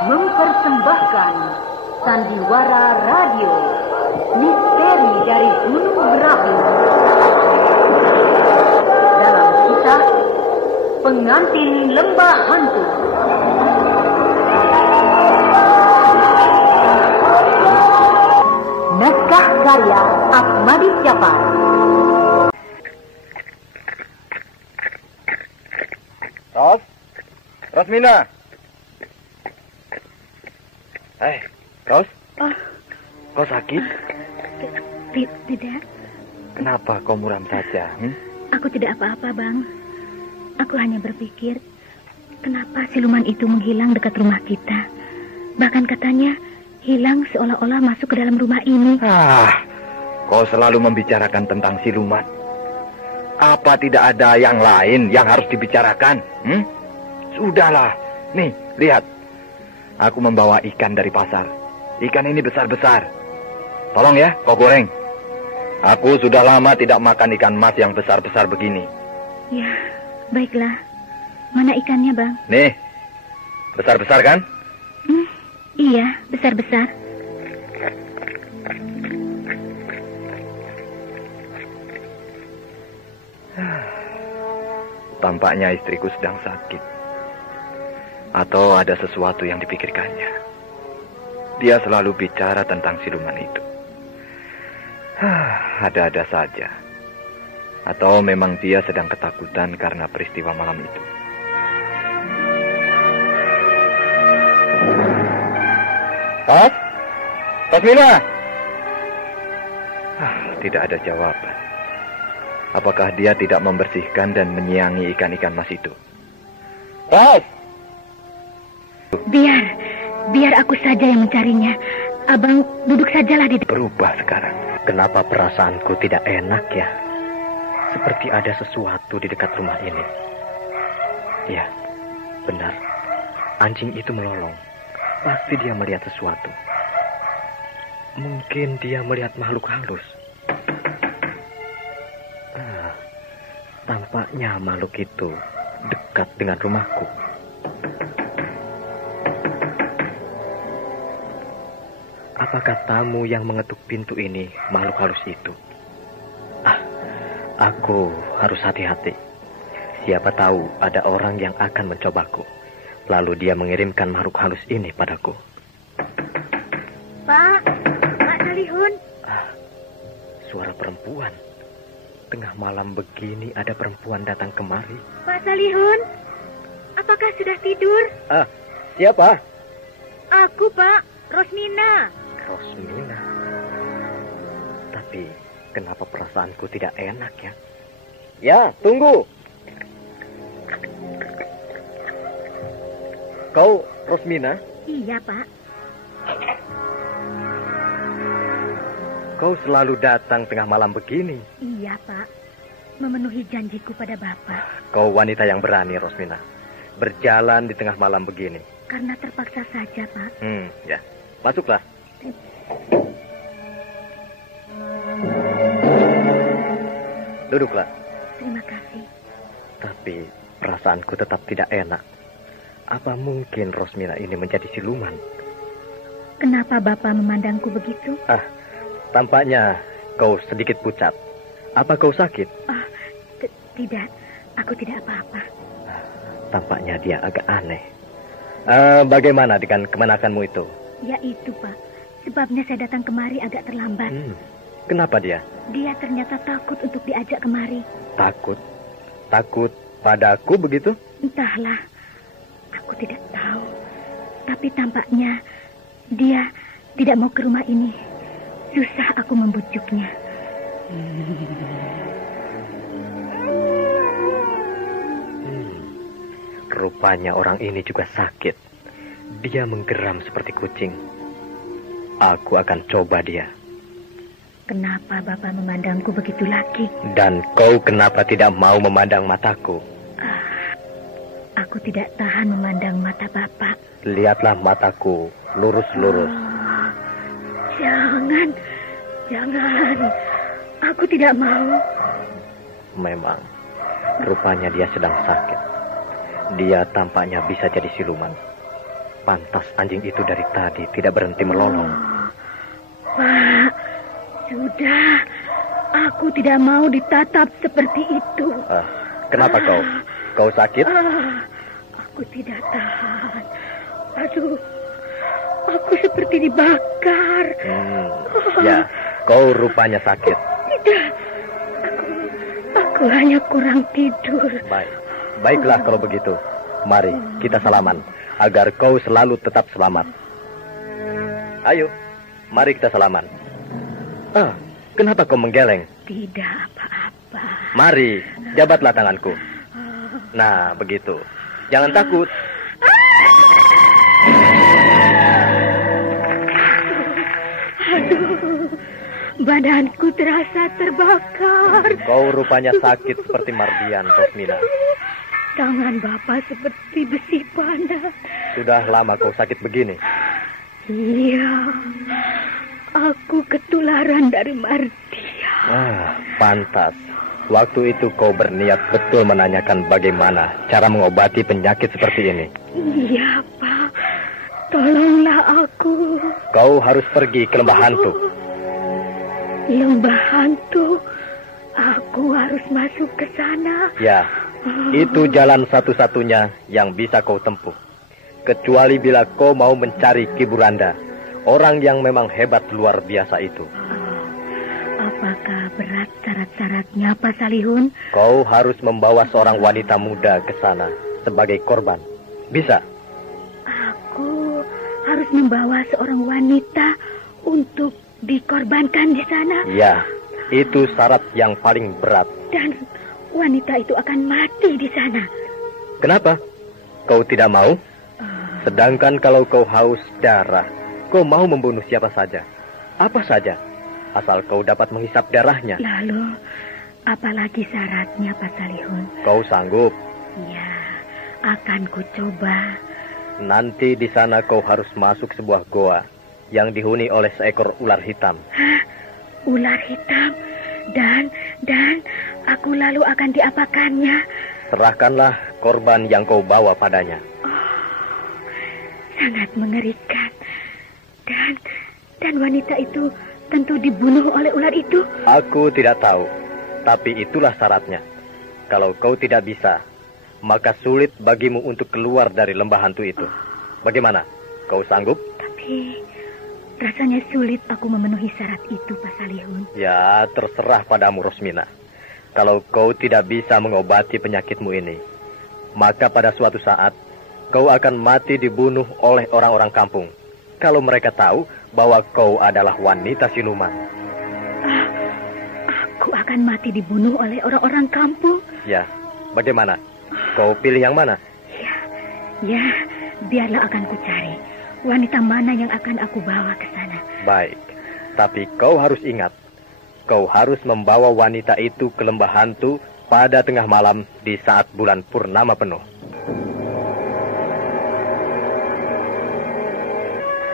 Mempersembahkan Sandiwara Radio, Misteri dari Gunung Berapi. Dalam kisah Pengantin Lembah Hantu. Naskah karya Ahmadi Jafar. Rosmina. Ros? Kau sakit? Tidak. Kenapa kau muram saja? Aku tidak apa-apa, Bang. Aku hanya berpikir, kenapa siluman itu menghilang dekat rumah kita? Bahkan katanya, hilang seolah-olah masuk ke dalam rumah ini. Kau selalu membicarakan tentang siluman. Apa tidak ada yang lain yang harus dibicarakan? Sudahlah. Nih, lihat. Aku membawa ikan dari pasar. Ikan ini besar-besar. Tolong ya, kau goreng. Aku sudah lama tidak makan ikan mas yang besar-besar begini. Ya, baiklah. Mana ikannya, Bang? Nih, besar-besar kan? Iya, besar-besar. Tampaknya istriku sedang sakit. Atau ada sesuatu yang dipikirkannya. Dia selalu bicara tentang siluman itu. Ada-ada saja. Atau memang dia sedang ketakutan karena peristiwa malam itu. Rosmina! Tidak ada jawaban. Apakah dia tidak membersihkan dan menyiangi ikan-ikan mas itu? Biar aku saja yang mencarinya. Abang duduk sajalah di... Berubah sekarang. Kenapa perasaanku tidak enak ya? Seperti ada sesuatu di dekat rumah ini. Ya, benar. Anjing itu melolong. Pasti dia melihat sesuatu. Mungkin dia melihat makhluk halus. Tampaknya makhluk itu dekat dengan rumahku. Apakah tamu yang mengetuk pintu ini makhluk halus itu? Aku harus hati-hati. Siapa tahu ada orang yang akan mencobaku. Lalu dia mengirimkan makhluk halus ini padaku. Pak Salihun. Suara perempuan. Tengah malam begini ada perempuan datang kemari. Pak Salihun, apakah sudah tidur? Siapa? Aku, Pak, Rosmina. Rosmina. Tapi kenapa perasaanku tidak enak ya? Ya, tunggu. Kau Rosmina? Iya, Pak. Kau selalu datang tengah malam begini. Iya, Pak. Memenuhi janjiku pada Bapak. Kau wanita yang berani, Rosmina. Berjalan di tengah malam begini. Karena terpaksa saja, Pak. Ya. Masuklah. Duduklah. Terima kasih. Tapi perasaanku tetap tidak enak. Apa mungkin Rosmina ini menjadi siluman? Kenapa Bapak memandangku begitu? Tampaknya kau sedikit pucat. Apa kau sakit? Tidak, aku tidak apa-apa. Tampaknya dia agak aneh. Bagaimana dengan kemenakanmu itu? Ya itu, Pak. Sebabnya saya datang kemari agak terlambat. Kenapa dia? Dia ternyata takut untuk diajak kemari. Takut? Takut padaku begitu? Entahlah. Aku tidak tahu. Tapi tampaknya dia tidak mau ke rumah ini. Susah aku membujuknya. Rupanya orang ini juga sakit. Dia menggeram seperti kucing. Aku akan coba dia. Kenapa Bapak memandangku begitu lagi? Dan kau kenapa tidak mau memandang mataku? Aku tidak tahan memandang mata Bapak. Lihatlah mataku, lurus-lurus. Jangan. Aku tidak mau. Memang, rupanya dia sedang sakit. Dia tampaknya bisa jadi siluman. Pantas anjing itu dari tadi tidak berhenti melolong. Pak, sudah. Aku tidak mau ditatap seperti itu. Kenapa kau? Kau sakit? Aku tidak tahan. Aduh, aku seperti dibakar. Ya, kau rupanya sakit. Tidak, aku hanya kurang tidur. Baiklah kalau begitu. Mari kita salaman, agar kau selalu tetap selamat. Ayo, mari kita salaman. Kenapa kau menggeleng? Tidak apa-apa. Mari, jabatlah tanganku. Nah, begitu. Jangan takut. Aduh, badanku terasa terbakar. Kau rupanya sakit seperti Mardian, Rosmina. Tangan Bapak seperti besi panas. Sudah lama kau sakit begini? Iya, aku ketularan dari Mardia. Pantas. Waktu itu kau berniat betul menanyakan bagaimana cara mengobati penyakit seperti ini. Iya, Pak. Tolonglah aku. Kau harus pergi ke lembah hantu. Lembah hantu? Aku harus masuk ke sana. Ya, itu jalan satu-satunya yang bisa kau tempuh. Kecuali bila kau mau mencari Ki Buranda, orang yang memang hebat luar biasa itu. Apakah berat syarat-syaratnya, Pak Salihun? Kau harus membawa seorang wanita muda ke sana sebagai korban. Bisa? Aku harus membawa seorang wanita untuk dikorbankan di sana? Ya, itu syarat yang paling berat. Dan wanita itu akan mati di sana. Kenapa? Kau tidak mau? Sedangkan kalau kau haus darah, kau mau membunuh siapa saja. Apa saja. Asal kau dapat menghisap darahnya. Lalu, apalagi syaratnya, Pak Salihun? Kau sanggup? Ya, akan ku coba. Nanti di sana kau harus masuk sebuah goa yang dihuni oleh seekor ular hitam. Hah? Ular hitam? Dan aku lalu akan diapakannya? Serahkanlah korban yang kau bawa padanya. Sangat mengerikan. Dan wanita itu tentu dibunuh oleh ular itu? Aku tidak tahu, tapi itulah syaratnya. Kalau kau tidak bisa, maka sulit bagimu untuk keluar dari lembah hantu itu. Bagaimana? Kau sanggup? Tapi rasanya sulit aku memenuhi syarat itu, Pak Salihun. Ya, terserah padamu, Rosmina. Kalau kau tidak bisa mengobati penyakitmu ini, maka pada suatu saat kau akan mati dibunuh oleh orang-orang kampung. Kalau mereka tahu bahwa kau adalah wanita siluman. Aku akan mati dibunuh oleh orang-orang kampung? Ya, bagaimana? Kau pilih yang mana? Ya, biarlah akan ku cari. Wanita mana yang akan aku bawa ke sana? Baik, tapi kau harus ingat. Kau harus membawa wanita itu ke lembah hantu pada tengah malam di saat bulan purnama penuh.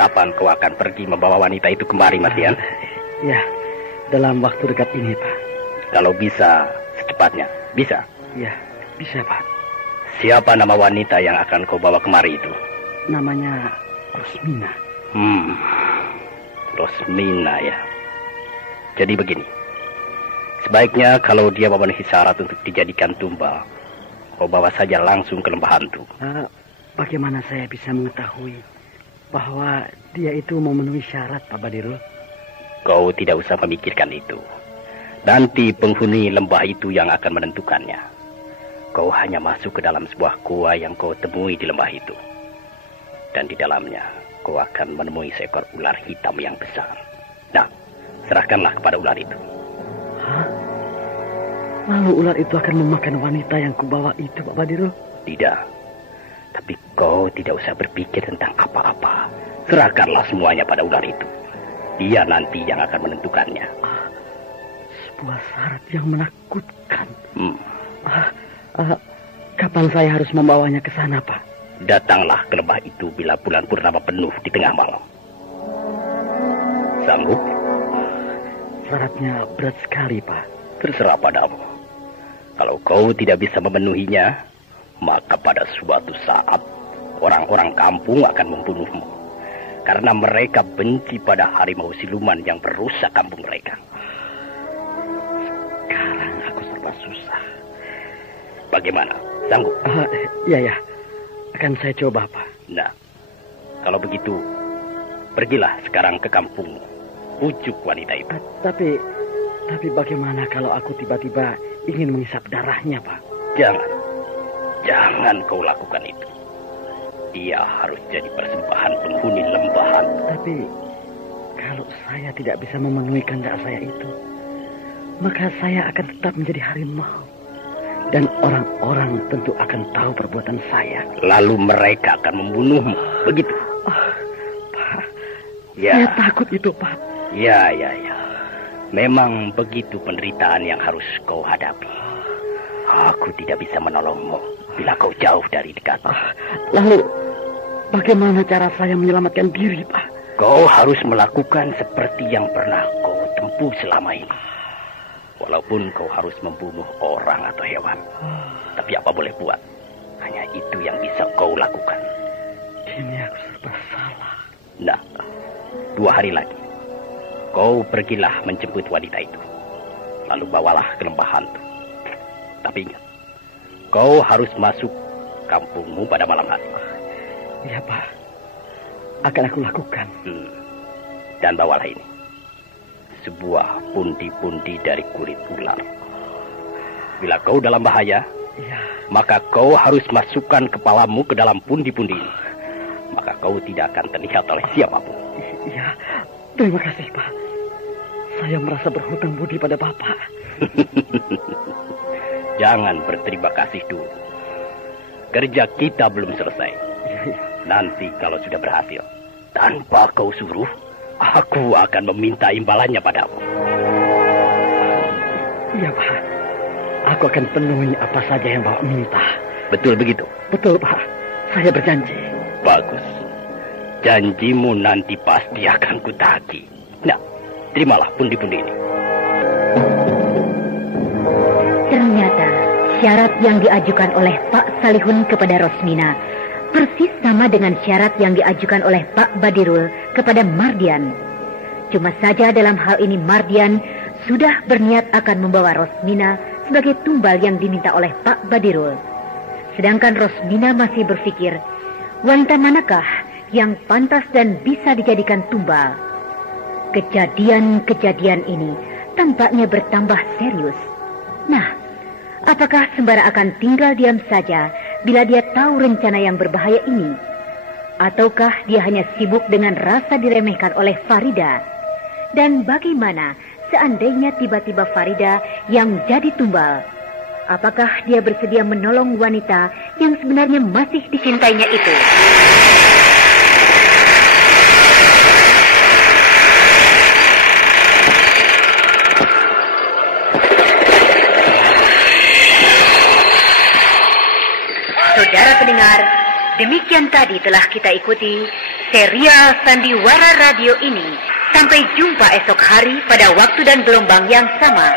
Kapan kau akan pergi membawa wanita itu kemari, Mardian? Ya, dalam waktu dekat ini, Pak. Kalau bisa, secepatnya. Bisa? Ya, bisa, Pak. Siapa nama wanita yang akan kau bawa kemari itu? Namanya Rosmina. Rosmina, ya. Jadi begini. Sebaiknya kalau dia memenuhi syarat untuk dijadikan tumbal, kau bawa saja langsung ke lembah hantu. Bagaimana saya bisa mengetahui bahwa dia itu memenuhi syarat, Pak Badirul? Kau tidak usah memikirkan itu. Nanti penghuni lembah itu yang akan menentukannya. Kau hanya masuk ke dalam sebuah gua yang kau temui di lembah itu. Dan di dalamnya, kau akan menemui seekor ular hitam yang besar. Nah, serahkanlah kepada ular itu. Hah? Lalu ular itu akan memakan wanita yang kubawa itu, Pak Badirul? Tidak. Tapi kau tidak usah berpikir tentang apa-apa. Serahkanlah semuanya pada ular itu. Dia nanti yang akan menentukannya. Sebuah syarat yang menakutkan. Kapan saya harus membawanya ke sana, Pak? Datanglah ke lembah itu bila bulan purnama penuh di tengah malam. Sanggup? Syaratnya berat sekali, Pak. Terserah padamu. Kalau kau tidak bisa memenuhinya, maka pada suatu saat orang-orang kampung akan membunuhmu. Karena mereka benci pada harimau siluman yang merusak kampung mereka. Sekarang aku serba susah. Bagaimana? Sanggup? Iya. Akan saya coba, Pak. Nah, kalau begitu, pergilah sekarang ke kampungmu. Pujuk wanita itu. Tapi bagaimana kalau aku tiba-tiba ingin menghisap darahnya, Pak? Jangan kau lakukan itu. Dia harus jadi persembahan penghuni lembahan. Tapi kalau saya tidak bisa memenuhi kehendak saya itu, maka saya akan tetap menjadi harimau. Dan orang-orang tentu akan tahu perbuatan saya. Lalu mereka akan membunuhmu. Begitu. Pak, ya. Saya takut itu, Pak. Ya. Memang begitu penderitaan yang harus kau hadapi. Aku tidak bisa menolongmu bila kau jauh dari dekat. Lalu, bagaimana cara saya menyelamatkan diri, Pak? Kau harus melakukan seperti yang pernah kau tempuh selama ini. Walaupun kau harus membunuh orang atau hewan. Tapi apa boleh buat? Hanya itu yang bisa kau lakukan. Ini aku serba salah. Nah, 2 hari lagi. Kau pergilah menjemput wanita itu. Lalu bawalah ke lembah hantu. Tapi ingat, kau harus masuk kampungmu pada malam hari. Iya, Pak. Akan aku lakukan. Dan bawalah ini. Sebuah pundi-pundi dari kulit ular. Bila kau dalam bahaya, maka kau harus masukkan kepalamu ke dalam pundi-pundi ini. Maka kau tidak akan terlihat oleh siapapun. Iya, terima kasih, Pak. Saya merasa berhutang budi pada Bapak. Jangan berterima kasih dulu. Kerja kita belum selesai. Iya. Nanti kalau sudah berhasil, tanpa kau suruh, aku akan meminta imbalannya padamu. Iya, Pak. Aku akan penuhi apa saja yang Bapak minta. Betul begitu? Betul, Pak. Saya berjanji. Bagus. Janjimu nanti pasti akan kutagih. Nah, terimalah pundi-pundi ini. Ternyata syarat yang diajukan oleh Pak Salihun kepada Rosmina persis sama dengan syarat yang diajukan oleh Pak Badirul kepada Mardian. Cuma saja dalam hal ini Mardian sudah berniat akan membawa Rosmina sebagai tumbal yang diminta oleh Pak Badirul. Sedangkan Rosmina masih berpikir, wanita manakah yang pantas dan bisa dijadikan tumbal? Kejadian-kejadian ini tampaknya bertambah serius. Nah, apakah Sembara akan tinggal diam saja bila dia tahu rencana yang berbahaya ini? Ataukah dia hanya sibuk dengan rasa diremehkan oleh Farida? Dan bagaimana seandainya tiba-tiba Farida yang jadi tumbal? Apakah dia bersedia menolong wanita yang sebenarnya masih dicintainya itu? Saudara pendengar, demikian tadi telah kita ikuti serial Sandiwara Radio ini. Sampai jumpa esok hari pada waktu dan gelombang yang sama.